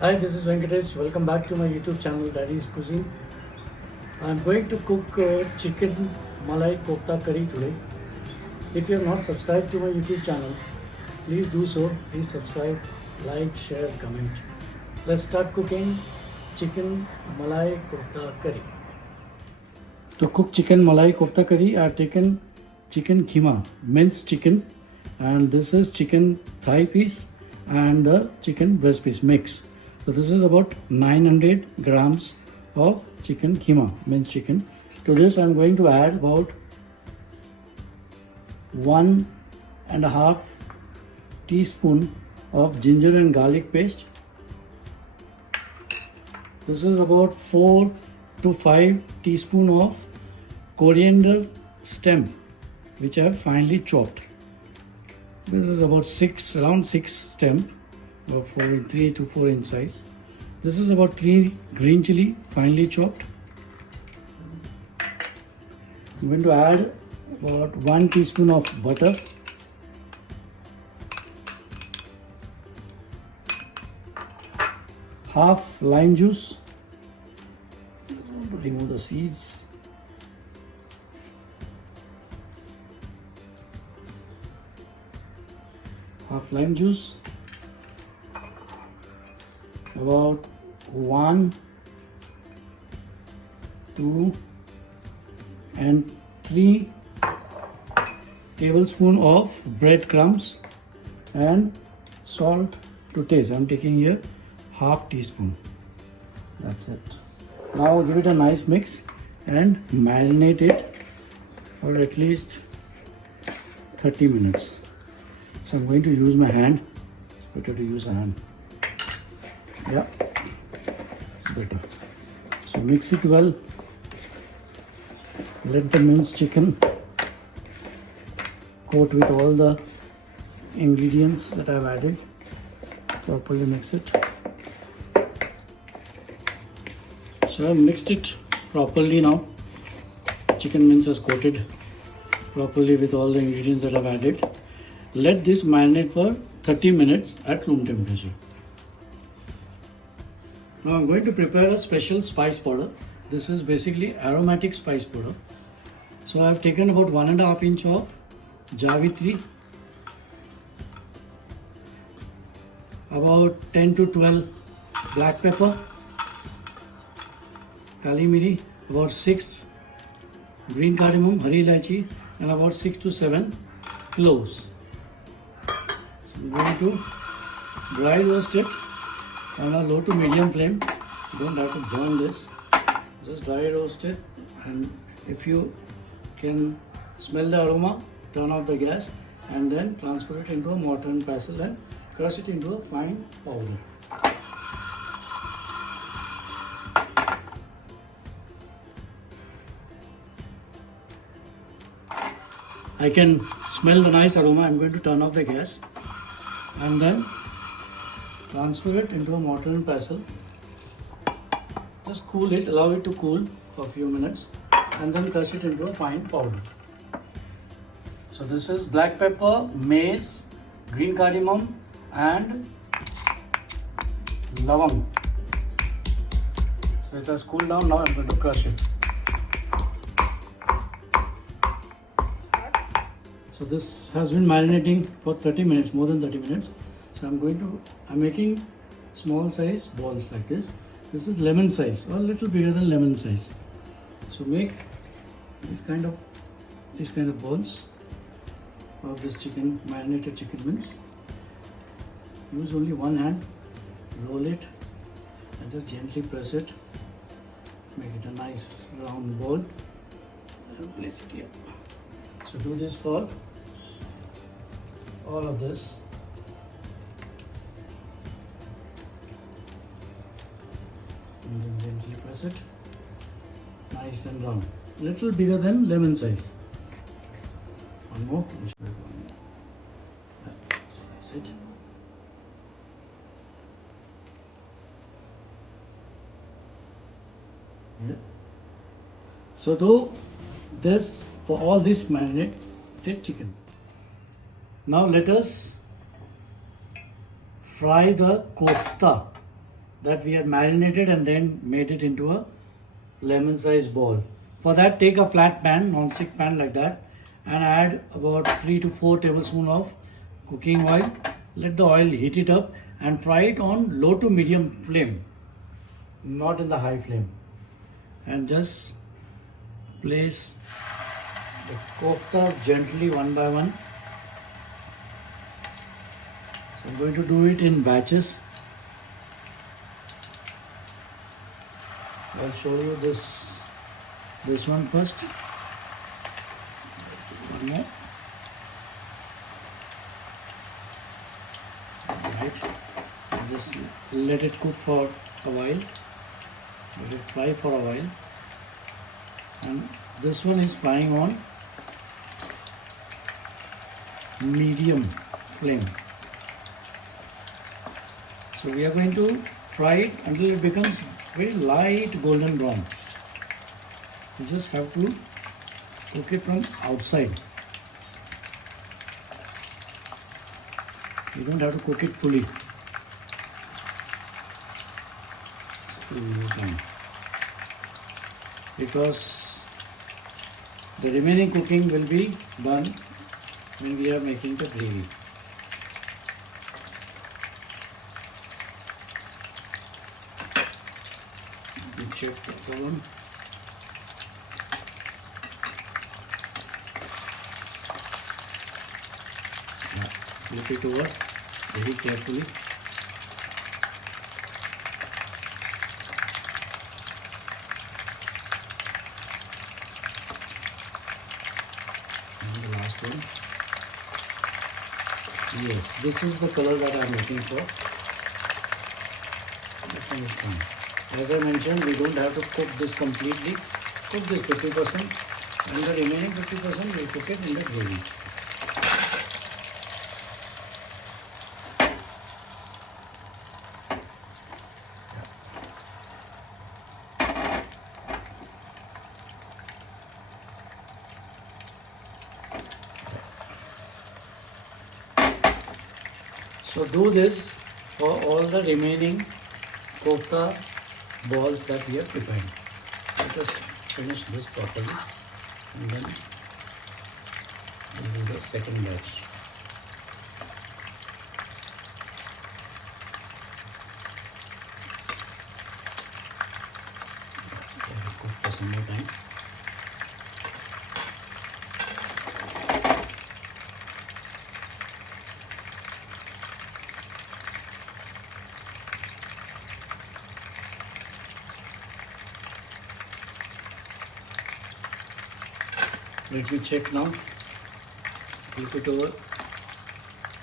Hi, this is Venkatesh. Welcome back to my YouTube channel, Daddy's Cuisine. I'm going to cook chicken Malai Kofta Curry today. If you have not subscribed to my YouTube channel, please do so. Please subscribe, like, share, comment. Let's start cooking chicken Malai Kofta Curry. To cook chicken Malai Kofta Curry, I've taken chicken Keema, minced chicken, and this is chicken thigh piece and the chicken breast piece mix. So this is about 900 grams of chicken Keema, minced chicken. To this I'm going to add about 1.5 teaspoon of ginger and garlic paste. This is about 4 to 5 teaspoon of coriander stem, which I have finely chopped. This is about around 6 stem, about 3 to 4 inch size. This is about 3 green chili, finely chopped. I'm going to add about 1 teaspoon of butter, half lime juice. Just want to remove the seeds. Half lime juice. About 1, 2 and 3 tablespoon of breadcrumbs and salt to taste. I'm taking here half teaspoon. That's it. Now give it a nice mix and marinate it for at least 30 minutes. So I'm going to use my hand. It's better to use a hand. Yeah, it's better. So mix it well. Let the minced chicken coat with all the ingredients that I've added. Properly mix it. So I've mixed it properly now. Chicken mince is coated properly with all the ingredients that I've added. Let this marinate for 30 minutes at room temperature. Now I'm going to prepare a special spice powder. This is basically aromatic spice powder. So I've taken about 1.5 inch of Javitri, about 10 to 12 black pepper, kali miri, about 6 green cardamom, hari elaichi, and about 6 to 7 cloves. So I'm going to dry roast it on a low to medium flame. You don't have to burn this. Just dry roast it, and if you can smell the aroma, turn off the gas and then transfer it into a mortar and pestle and crush it into a fine powder. I can smell the nice aroma. I'm going to turn off the gas and then transfer it into a mortar and pestle. Just cool it, allow it to cool for a few minutes and then crush it into a fine powder. So this is black pepper, mace, green cardamom and Lawang. So it has cooled down. Now I'm going to crush it. So this has been marinating for 30 minutes, more than 30 minutes. So I'm making small size balls like this. This is lemon size, or a little bigger than lemon size. So make these kind of balls of this marinated chicken mince. Use only one hand, roll it and just gently press it. Make it a nice round ball and place it here. So do this for all of this. And then gently press it. Nice and round. Little bigger than lemon size. One more. So that's it. Yeah. So do this for all this marinated chicken. Now let us fry the kofta. that we had marinated and then made it into a lemon sized ball. For that, take a flat pan, non-stick pan like that, and add about 3 to 4 tablespoons of cooking oil. Let the oil heat it up and fry it on low to medium flame, not in the high flame. And just place the koftas gently one by one. So I'm going to do it in batches. I'll show you this one first. One more. Right. Just let it cook for a while. Let it fry for a while. And this one is frying on medium flame. So we are going to fry it until it becomes very light golden brown. You just have to cook it from outside. You don't have to cook it fully. Still you can. Because the remaining cooking will be done when we are making the gravy. Let me check the oven. Flip it over very carefully. And the last one. Yes, this is the color that I am looking for. This one is fine. As I mentioned, we don't have to cook this completely. Cook this 50% and the remaining 50% we'll cook it in the gravy. So do this for all the remaining kofta balls that we have prepared. Let us finish this properly and then we'll do the second batch. Let it cook for some more time. Let me check now. Flip it over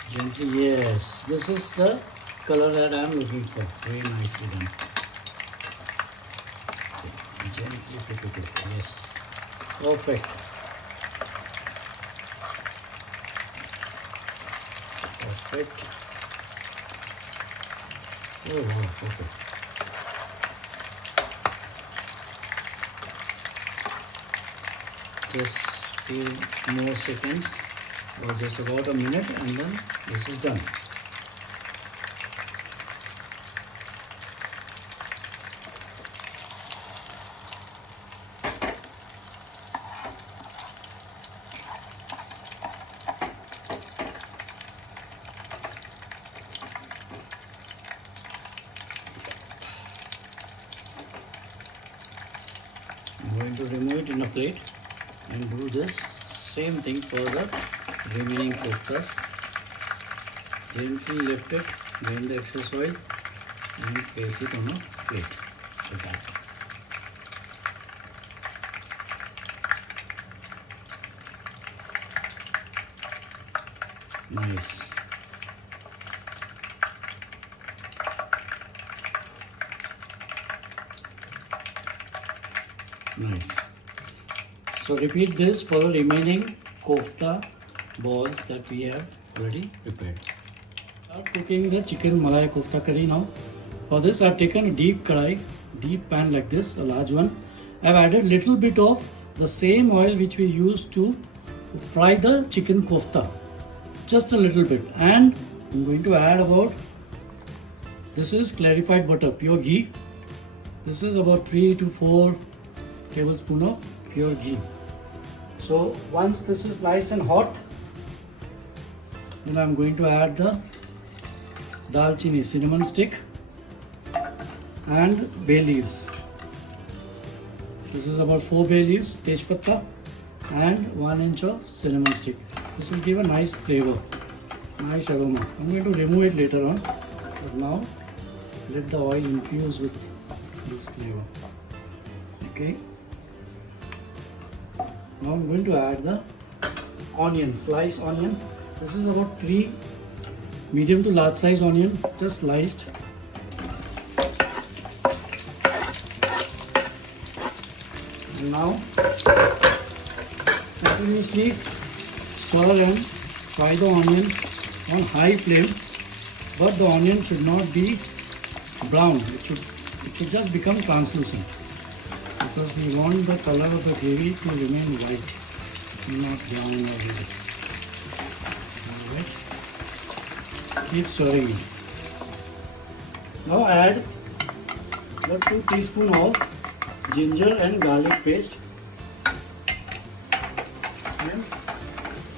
gently. Yes, this is the color that I am looking for. Very nicely done. Okay. Gently flip it over. Yes, perfect. Perfect. Oh wow, perfect. Just few more seconds or just about a minute and then this is done. I'm going to remove it in a plate and do this same thing for the remaining koftas. Gently lift it, drain the excess oil and place it on a plate like that. Nice. Nice. So repeat this for the remaining kofta balls that we have already prepared. Start cooking the chicken Malai Kofta Curry now. For this I have taken a deep kadai, deep pan like this, a large one. I have added little bit of the same oil which we used to fry the chicken kofta. Just a little bit, and I'm going to add about This is clarified butter, pure ghee. This is about 3 to 4 tablespoons of pure ghee. So once this is nice and hot, then I'm going to add the Dal Chini cinnamon stick and bay leaves. This is about 4 bay leaves, tej patta, and 1 inch of cinnamon stick. This will give a nice flavor, nice aroma. I'm going to remove it later on, but now let the oil infuse with this flavor. Okay. Now I'm going to add the onion, sliced onion. This is about 3 medium to large size onion, just sliced. And now continuously stir and fry the onion on high flame, but the onion should not be brown. It should just become translucent, because we want the color of the gravy to remain white, not brown or red. Alright, keep stirring it. Now add the 2 teaspoons of ginger and garlic paste, and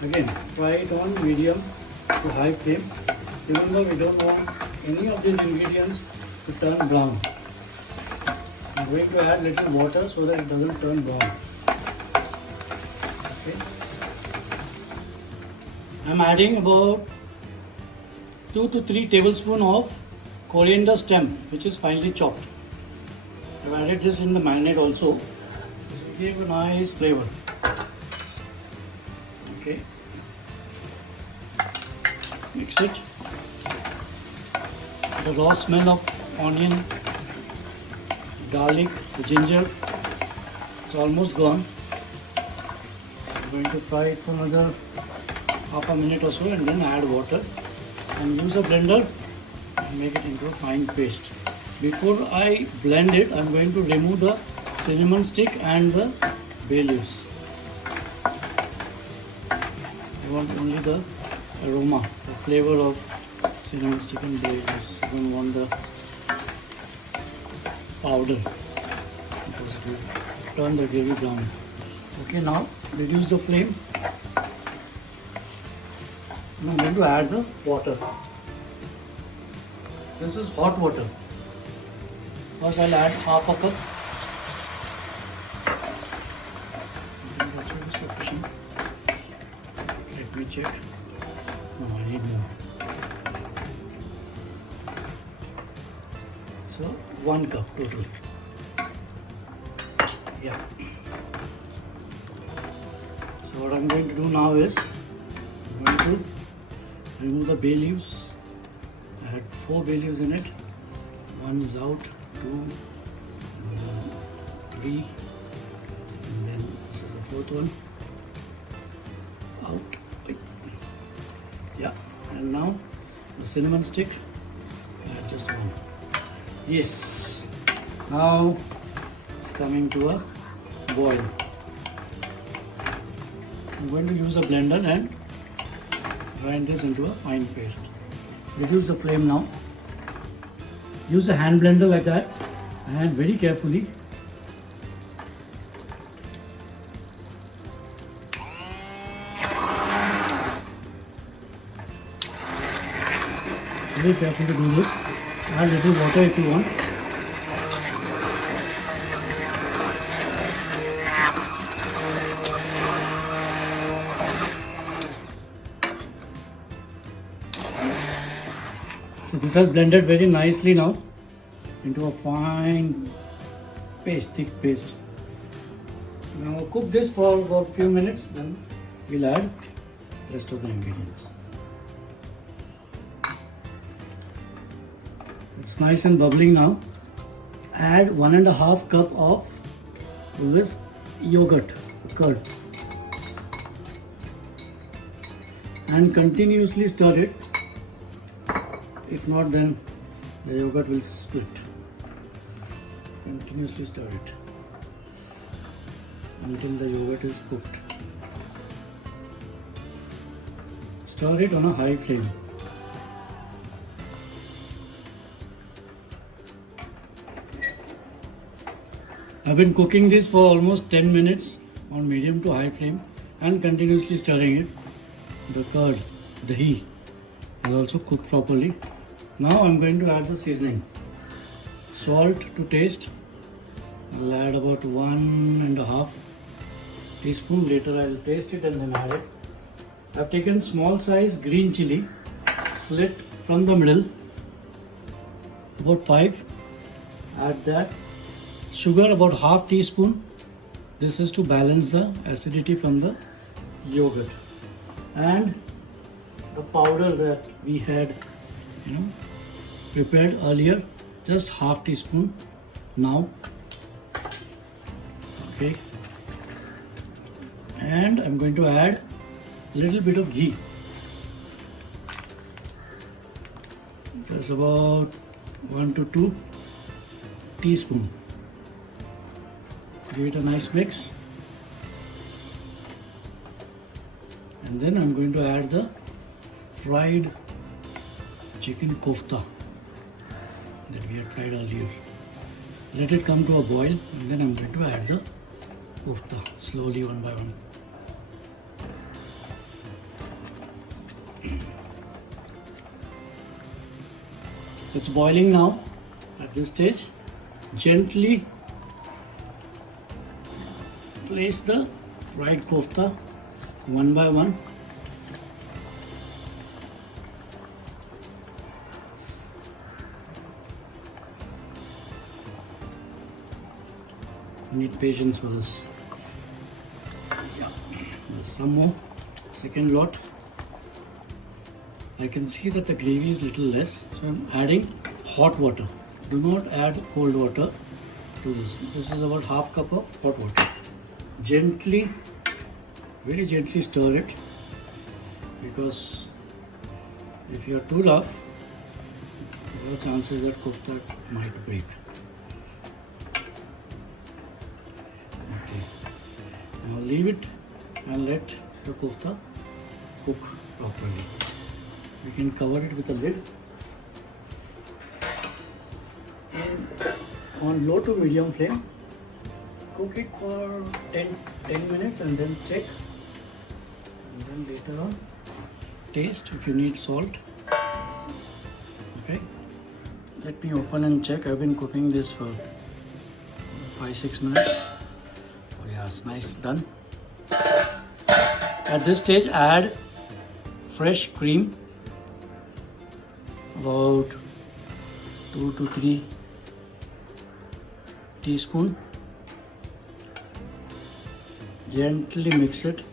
again fry it on medium to high flame. Remember, we don't want any of these ingredients to turn brown. I'm going to add little water so that it doesn't turn brown. Okay. I'm adding about 2 to 3 tablespoons of coriander stem, which is finely chopped. I've added this in the marinade also. This will give a nice flavor. Okay. Mix it. The raw smell of onion, garlic, the ginger, it's almost gone. I'm going to fry it for another half a minute or so, and then add water and use a blender and make it into a fine paste. Before I blend it, I'm going to remove the cinnamon stick and the bay leaves. I want only the aroma, the flavor of cinnamon stick and bay leaves. I don't want the powder, because it will turn the gravy brown. Okay, now reduce the flame. Now I'm going to add the water. This is hot water. First I'll add half a cup. That should be sufficient. Let me check. No, I need more. So 1 cup total. Yeah. So what I'm going to do now is I'm going to remove the bay leaves. I had 4 bay leaves in it. 1 is out, 2, and then 3, and then this is the 4th one. Out. Yeah. And now the cinnamon stick. Just 1. Yes. Now it's coming to a boil. I'm going to use a blender and grind this into a fine paste. Reduce the flame now. Use a hand blender like that, and very carefully to do this. Add little water if you want. So this has blended very nicely now into a fine paste, thick paste. Now cook this for a few minutes, then we'll add the rest of the ingredients. It's nice and bubbling now. Add 1.5 cup of whisk yogurt, curd, and continuously stir it. If not, then the yogurt will split. Continuously stir it until the yogurt is cooked. Stir it on a high flame. I've been cooking this for almost 10 minutes on medium to high flame and continuously stirring it. The curd, the ghee is also cooked properly. Now I'm going to add the seasoning. Salt to taste. I'll add about 1.5 teaspoon. Later I'll taste it and then add it. I've taken small size green chili, slit from the middle, about 5. Add that. Sugar about half teaspoon. This is to balance the acidity from the yogurt. And the powder that we had, prepared earlier, just half teaspoon now. Okay. And I'm going to add a little bit of ghee. Just about 1 to 2 teaspoon. Give it a nice mix. And then I'm going to add the fried chicken kofta that we had fried earlier. Let it come to a boil and then I'm going to add the kofta slowly one by one. It's boiling now. At this stage, gently place the fried kofta one by one. Need patience for this. Yeah, there's some more. Second lot. I can see that the gravy is little less, so I'm adding hot water. Do not add cold water to this. This is about half cup of hot water. Gently, very gently stir it, because if you are too rough, there are chances that kofta might break. Okay, now leave it and let the kofta cook properly. We can cover it with a lid. And on low to medium flame, cook it for 10 minutes and then check. And then later on, taste if you need salt. Okay. Let me open and check. I've been cooking this for 5-6 minutes. Oh yes, nice, done. At this stage, add fresh cream. About 2 to 3 teaspoon. Gently mix it.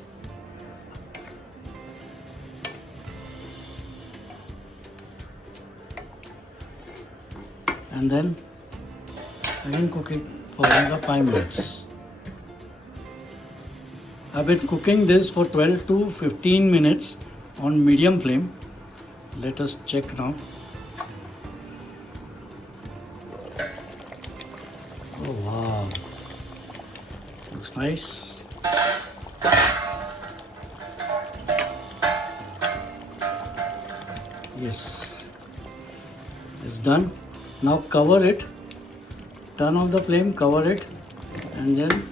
And then again cook it for another 5 minutes. I've been cooking this for 12 to 15 minutes on medium flame. Let us check now. Oh wow, looks nice. Yes, it's done. Now cover it, turn off the flame, cover it, and then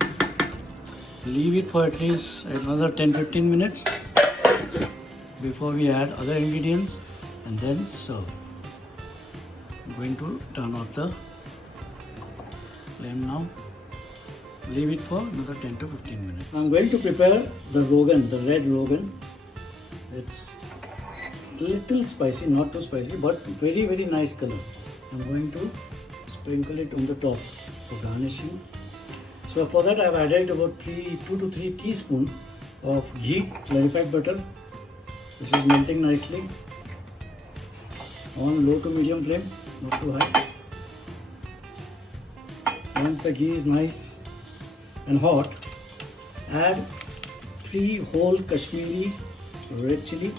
leave it for at least another 10-15 minutes before we add other ingredients and then serve. I'm going to turn off the flame now. Leave it for another 10 to 15 minutes. I'm going to prepare the rogan, the red rogan. It's little spicy, not too spicy, but very, very nice color. I'm going to sprinkle it on the top for garnishing. So for that I've added about 2 to 3 teaspoons of ghee, clarified butter, which is melting nicely on low to medium flame, not too high. Once the ghee is nice and hot, add 3 whole Kashmiri red chili.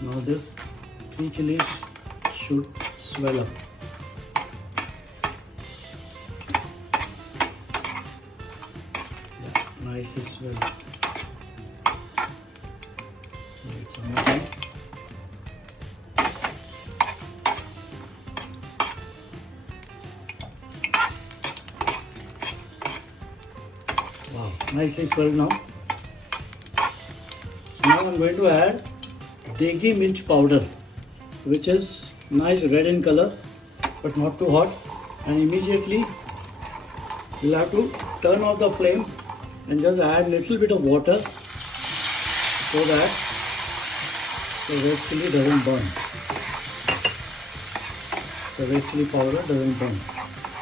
Now this 3 chilies should swell up. Yeah, nicely swell up. Wait some more time. nicely swelled now. So now I'm going to add Degi mince powder, which is nice red in color but not too hot, and immediately you'll have to turn off the flame and just add little bit of water so that the red chili doesn't burn. The red chili powder doesn't burn.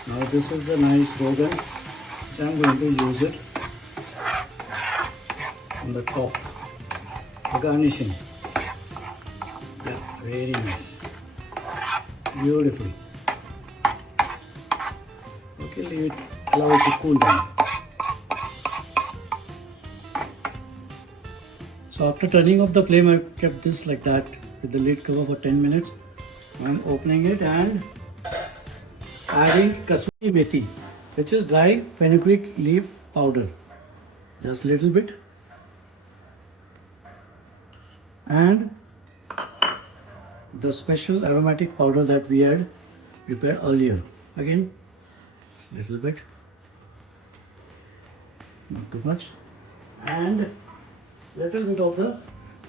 Now this is the nice rogan, which I'm going to use it on the top for garnishing. Yeah, very nice. Beautifully. Okay, leave it, allow it to cool down. So after turning off the flame, I've kept this like that with the lid cover for 10 minutes. I'm opening it and adding kasuri methi, which is dry fenugreek leaf powder. Just a little bit. And the special aromatic powder that we had prepared earlier. Again, a little bit. Not too much. And little bit of the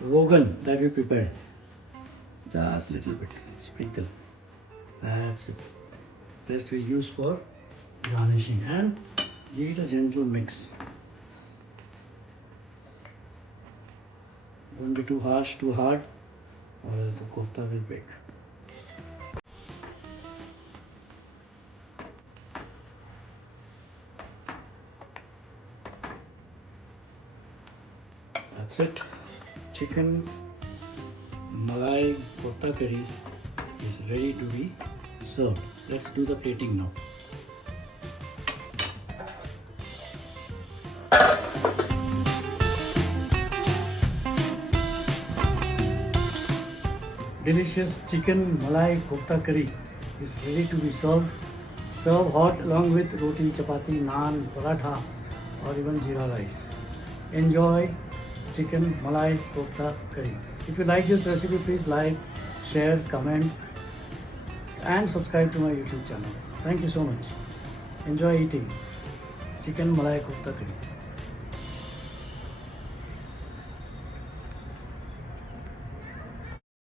rogan that we prepared. Just little bit, sprinkle. That's it. Rest we use for garnishing, and give it a gentle mix. Don't be too harsh, too hard, or else the kofta will break. That's it. Chicken Malai Kofta Curry is ready to be served. Let's do the plating now. Delicious chicken Malai Kofta Curry is ready to be served. Serve hot along with roti, chapati, naan, paratha, or even jeera rice. Enjoy chicken Malai Kofta Curry. If you like this recipe, please like, share, comment, and subscribe to my YouTube channel. Thank you so much. Enjoy eating chicken Malai Kofta Curry.